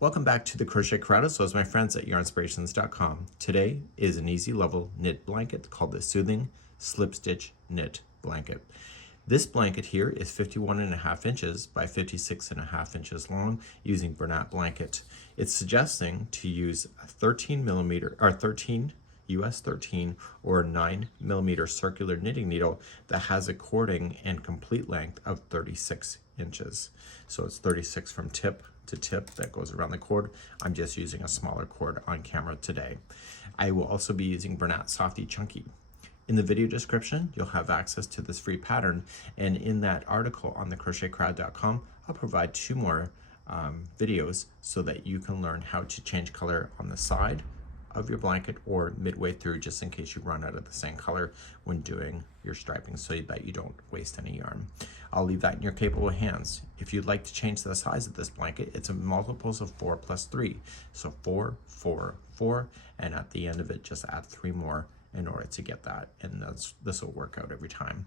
Welcome back to the Crochet Crowd, so as my friends at yarnspirations.com. Today is an easy level knit blanket called the Soothing Slip Stitch Knit Blanket. This blanket here is 51.5 inches by 56.5 inches long using Bernat Blanket. It's suggesting to use a 13 US 13 or 9mm circular knitting needle that has a cording and complete length of 36 inches. So it's 36 from tip to tip that goes around the cord. I'm just using a smaller cord on camera today. I will also be using Bernat Softy Chunky. In the video description, you'll have access to this free pattern, and in that article on thecrochetcrowd.com, I'll provide 2 more videos so that you can learn how to change color on the side of your blanket or midway through, just in case you run out of the same color when doing your striping, so that you don't waste any yarn. I'll leave that in your capable hands. If you'd like to change the size of this blanket, it's a multiples of 4 plus 3. So 4, 4, 4, and at the end of it, just add 3 more in order to get that, and this will work out every time.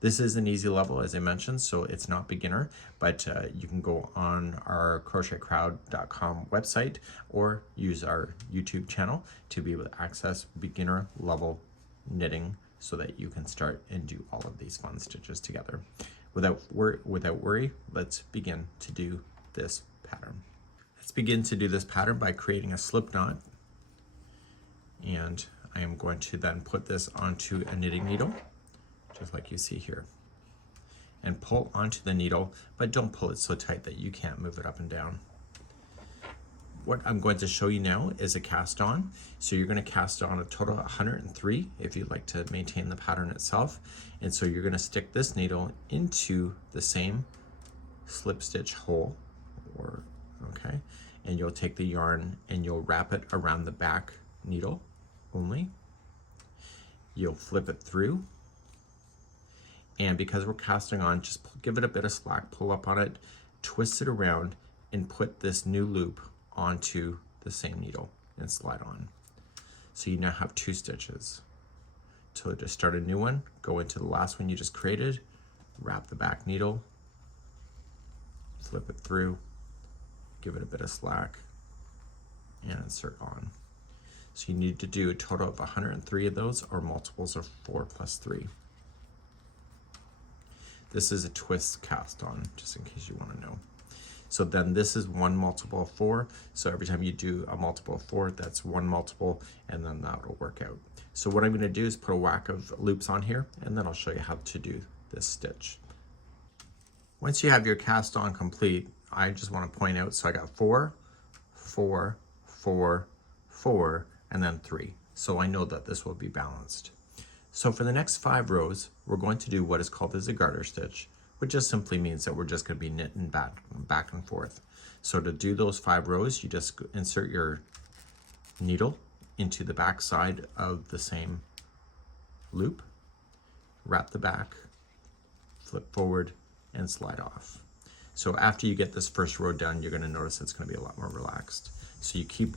This is an easy level, as I mentioned, so it's not beginner, but you can go on our crochetcrowd.com website or use our YouTube channel to be able to access beginner level knitting so that you can start and do all of these fun stitches together. Without worry, let's begin to do this pattern. Let's begin to do this pattern by creating a slip knot, and I am going to then put this onto a knitting needle, just like you see here, and pull onto the needle, but don't pull it so tight that you can't move it up and down. What I'm going to show you now is a cast on. So you're going to cast on a total of 103 if you'd like to maintain the pattern itself. And so you're going to stick this needle into the same slip stitch hole, okay, and you'll take the yarn and you'll wrap it around the back needle only. You'll flip it through, and because we're casting on, just give it a bit of slack, pull up on it, twist it around, and put this new loop onto the same needle and slide on. So you now have 2 stitches. So to start a new one, go into the last one you just created, wrap the back needle, flip it through, give it a bit of slack, and insert on. So you need to do a total of 103 of those, or multiples of 4 plus 3. This is a twist cast on, just in case you want to know. So then this is 1 multiple of 4. So every time you do a multiple of 4, that's 1 multiple, and then that will work out. So what I'm going to do is put a whack of loops on here, and then I'll show you how to do this stitch. Once you have your cast on complete, I just want to point out, so I got 4, 4, 4, 4, and then 3. So I know that this will be balanced. So for the next 5 rows, we're going to do what is called as a garter stitch, which just simply means that we're just going to be knitting back and forth. So to do those 5 rows, you just insert your needle into the back side of the same loop, wrap the back, flip forward, and slide off. So after you get this first row done, you're going to notice it's going to be a lot more relaxed. So you keep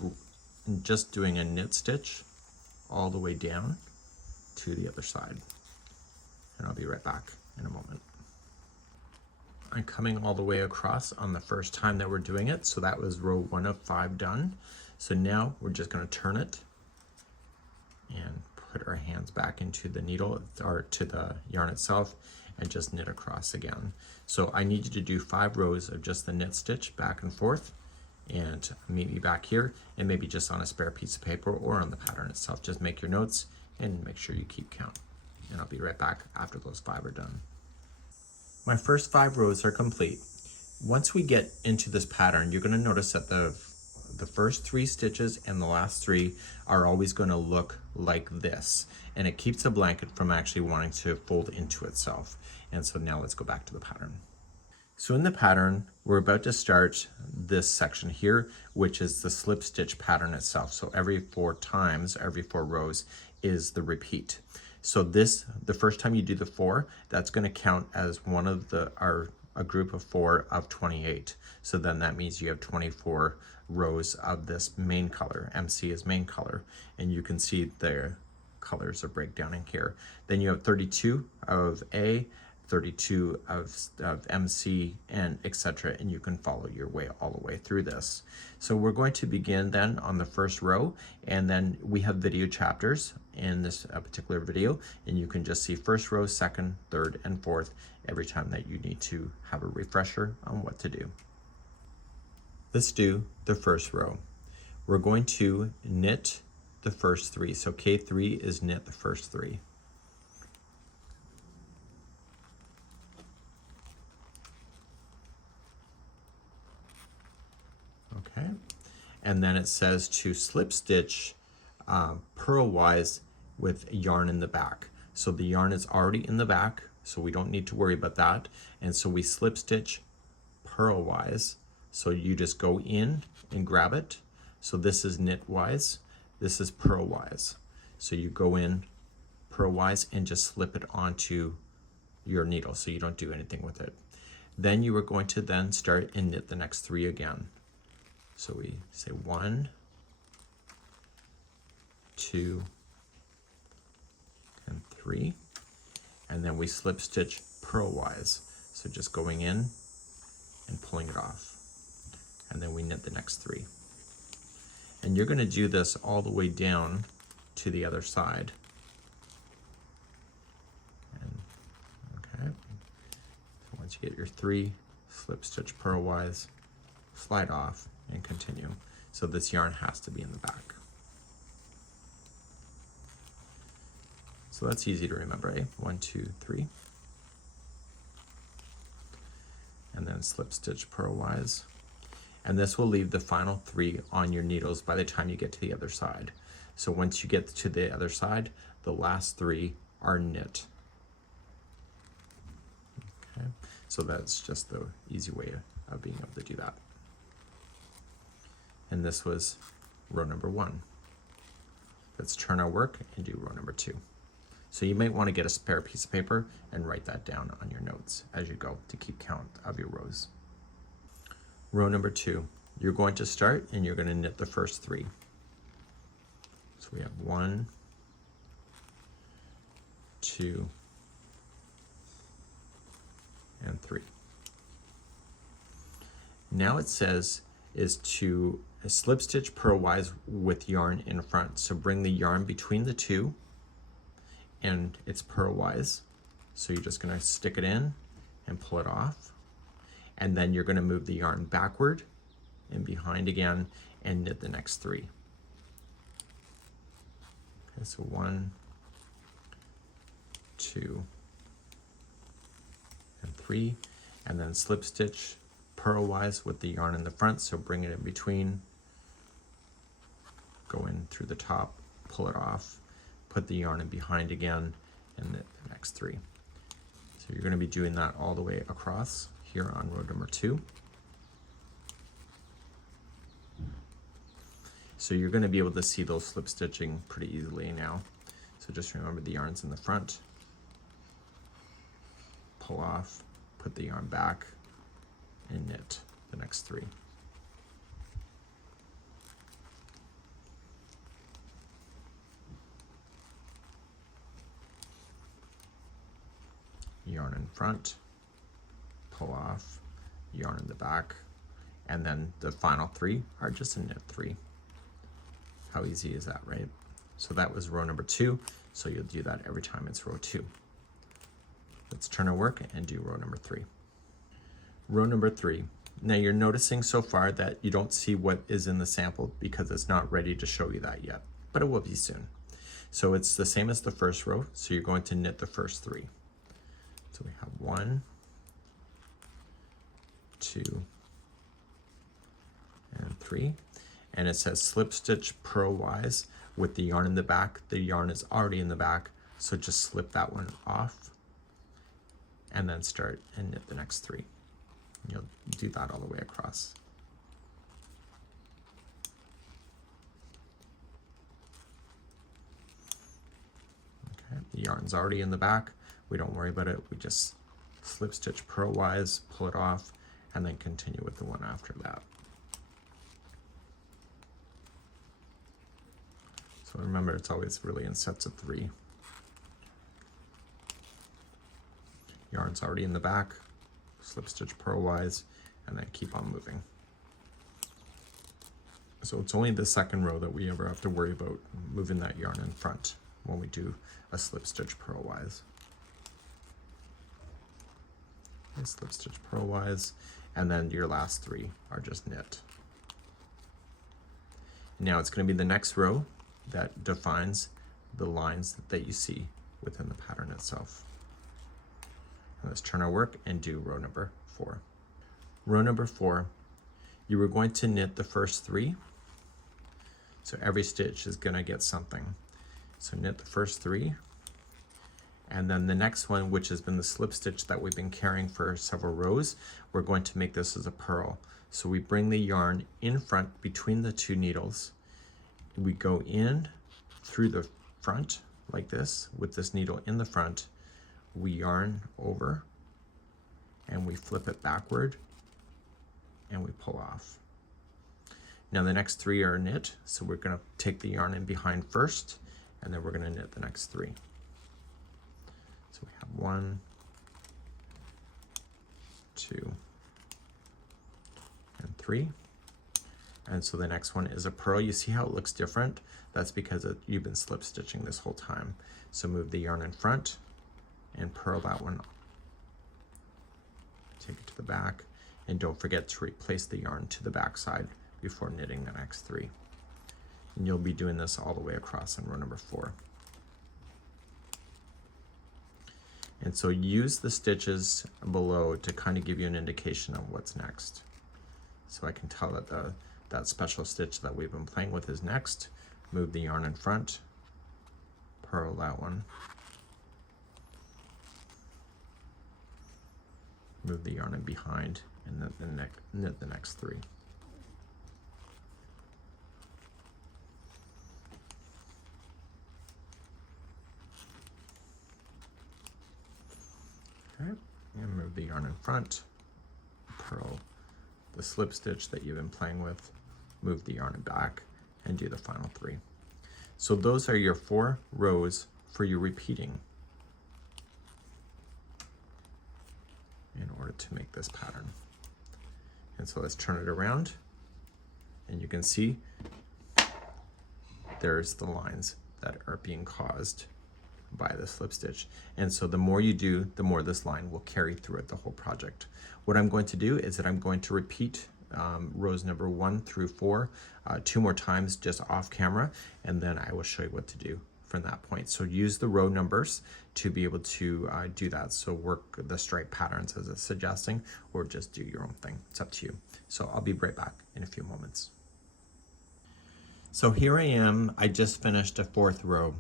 just doing a knit stitch all the way down to the other side. And I'll be right back in a moment. I'm coming all the way across on the first time that we're doing it. So that was row 1 of 5 done. So now we're just going to turn it and put our hands back into the needle, or to the yarn itself, and just knit across again. So I need you to do 5 rows of just the knit stitch back and forth, and meet me back here, and maybe just on a spare piece of paper or on the pattern itself. Just make your notes and make sure you keep count. And I'll be right back after those 5 are done. My first 5 rows are complete. Once we get into this pattern, you're going to notice that the first 3 stitches and the last 3 are always going to look like this, and it keeps the blanket from actually wanting to fold into itself. And so now let's go back to the pattern. So in the pattern, we're about to start this section here, which is the slip stitch pattern itself. So every 4 times, every 4 rows is the repeat. So the first time you do the 4, that's going to count as one of a group of 4 of 28. So then that means you have 24 rows of this main color. MC is main color, and you can see the colors are breakdown in here. Then you have 32 of A, 32 of MC, and etc., and you can follow your way all the way through this. So we're going to begin then on the first row, and then we have video chapters in this particular video, and you can just see first row, second, third, and fourth every time that you need to have a refresher on what to do. Let's do the first row. We're going to knit the first three. So K3 is knit the first three. Okay, and then it says to slip stitch purlwise with yarn in the back. So the yarn is already in the back, so we don't need to worry about that. And so we slip stitch purlwise. So you just go in and grab it. So this is knitwise, this is purlwise. So you go in purlwise and just slip it onto your needle, so you don't do anything with it. Then you are going to then start and knit the next three again. So we say 1, 2, and 3, and then we slip stitch purlwise. So just going in and pulling it off, and then we knit the next three. And you're going to do this all the way down to the other side. And okay, so once you get your 3, slip stitch purlwise, slide off, and continue. So this yarn has to be in the back. So that's easy to remember, eh? 1, 2, 3. And then slip stitch purlwise. And this will leave the final 3 on your needles by the time you get to the other side. So once you get to the other side, the last 3 are knit. Okay, so that's just the easy way of being able to do that. And this was row number 1. Let's turn our work and do row number 2. So you might want to get a spare piece of paper and write that down on your notes as you go to keep count of your rows. Row number 2, you're going to start and you're going to knit the first 3. So we have 1, 2, and 3. Now it says is to slip stitch purlwise with yarn in front. So bring the yarn between the 2 and it's purlwise. So you're just going to stick it in and pull it off. And then you're going to move the yarn backward and behind again and knit the next 3. Okay, so 1, 2, and 3, and then slip stitch purlwise with the yarn in the front, so bring it in between, go in through the top, pull it off, put the yarn in behind again, and knit the next 3. So you're going to be doing that all the way across here on row number 2. So you're going to be able to see those slip stitching pretty easily now. So just remember the yarn's in the front, pull off, put the yarn back, and knit the next 3. Yarn in front, pull off, yarn in the back, and then the final 3 are just a knit 3. How easy is that, right? So that was row number 2, so you'll do that every time it's row 2. Let's turn our work and do row number 3. Row number 3. Now you're noticing so far that you don't see what is in the sample because it's not ready to show you that yet, but it will be soon. So it's the same as the first row, so you're going to knit the first 3. So we have 1, 2, and 3. And it says slip stitch purlwise with the yarn in the back. The yarn is already in the back, so just slip that one off and then start and knit the next 3. You'll do that all the way across. Okay, the yarn's already in the back. We don't worry about it. We just slip stitch purlwise, pull it off, and then continue with the one after that. So remember, it's always really in sets of 3. Yarn's yarn's already in the back, slip stitch purlwise, and then keep on moving. So it's only the second row that we ever have to worry about moving that yarn in front when we do a slip stitch purlwise. And slip stitch purlwise, and then your last 3 are just knit. Now it's going to be the next row that defines the lines that you see within the pattern itself. And let's turn our work and do row number 4. Row number 4, you were going to knit the first 3. So every stitch is going to get something. So knit the first 3. And then the next one, which has been the slip stitch that we've been carrying for several rows, we're going to make this as a purl. So we bring the yarn in front between the 2 needles. We go in through the front like this with this needle in the front. We yarn over and we flip it backward and we pull off. Now the next 3 are knit, so we're going to take the yarn in behind first, and then we're going to knit the next 3. So we have 1, 2, and 3. And so the next one is a purl. You see how it looks different? That's because you've been slip stitching this whole time. So move the yarn in front and purl that one. Take it to the back, and don't forget to replace the yarn to the back side before knitting the next 3. And you'll be doing this all the way across in row number 4. And so use the stitches below to kind of give you an indication of what's next. So I can tell that that special stitch that we've been playing with is next. Move the yarn in front, purl that one. Move the yarn in behind, and then knit the next 3. Okay, and move the yarn in front, purl the slip stitch that you've been playing with, move the yarn back, and do the final 3. So those are your 4 rows for your repeating in order to make this pattern. And so let's turn it around, and you can see there's the lines that are being caused by the slip stitch. And so the more you do, the more this line will carry throughout the whole project. What I'm going to do is that I'm going to repeat rows number 1 through 4 2 more times just off camera, and then I will show you what to do from that point. So use the row numbers to be able to do that. So work the stripe patterns as it's suggesting, or just do your own thing. It's up to you. So I'll be right back in a few moments. So here I am, I just finished a 4th row.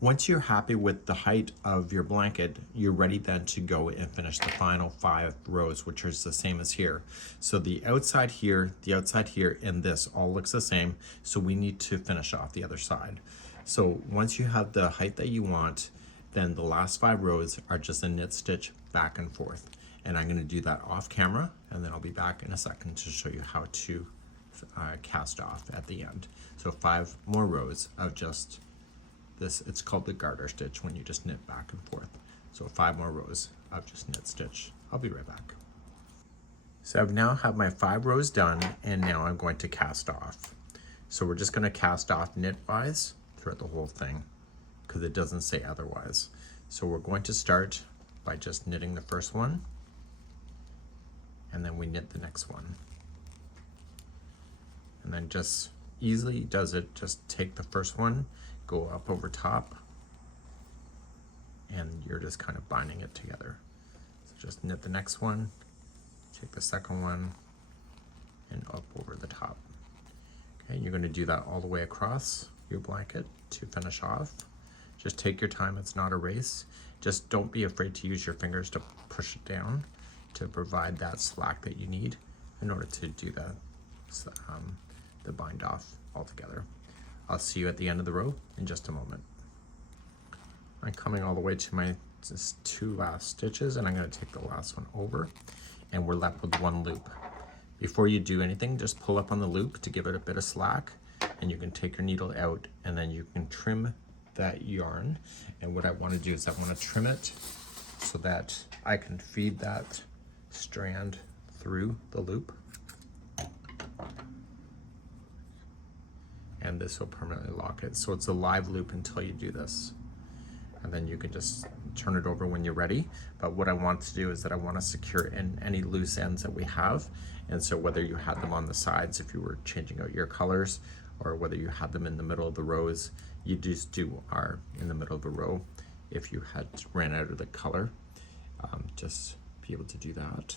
Once you're happy with the height of your blanket, you're ready then to go and finish the final 5 rows, which is the same as here. So the outside here, and this all looks the same. So we need to finish off the other side. So once you have the height that you want, then the last 5 rows are just a knit stitch back and forth. And I'm going to do that off camera, and then I'll be back in a second to show you how to cast off at the end. So 5 more rows of just this. It's called the garter stitch when you just knit back and forth. So 5 more rows of just knit stitch. I'll be right back. So I've now have my 5 rows done, and now I'm going to cast off. So we're just going to cast off knitwise throughout the whole thing because it doesn't say otherwise. So we're going to start by just knitting the first one, and then we knit the next one. And then just easily does it, just take the first one, go up over top, and you're just kind of binding it together. So just knit the next one, take the second one, and up over the top. Okay, you're going to do that all the way across your blanket to finish off. Just take your time, it's not a race. Just don't be afraid to use your fingers to push it down to provide that slack that you need in order to do the bind off altogether. I'll see you at the end of the row in just a moment. I'm coming all the way to my just 2 last stitches, and I'm going to take the last one over, and we're left with 1 loop. Before you do anything, just pull up on the loop to give it a bit of slack, and you can take your needle out, and then you can trim that yarn. And what I want to do is I want to trim it so that I can feed that strand through the loop. And this will permanently lock it. So it's a live loop until you do this. And then you can just turn it over when you're ready. But what I want to do is that I want to secure in any loose ends that we have. And so whether you had them on the sides, if you were changing out your colors, or whether you had them in the middle of the rows, you just do are in the middle of the row. If you had ran out of the color, just be able to do that.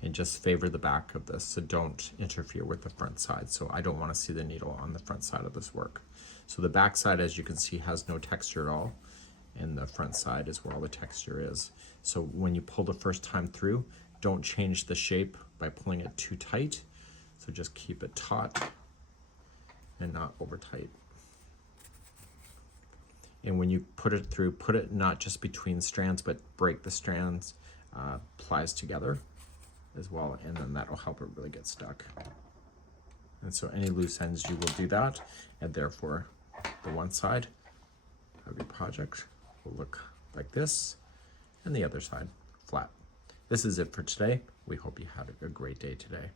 And just favor the back of this, so don't interfere with the front side. So I don't want to see the needle on the front side of this work. So the back side, as you can see, has no texture at all, and the front side is where all the texture is. So when you pull the first time through, don't change the shape by pulling it too tight. So just keep it taut and not over tight. And when you put it through, put it not just between strands, but break the strands, plies together as well, and then that'll help it really get stuck. And so any loose ends, you will do that, and therefore the one side of your project will look like this, and the other side flat. This is it for today. We hope you had a great day today.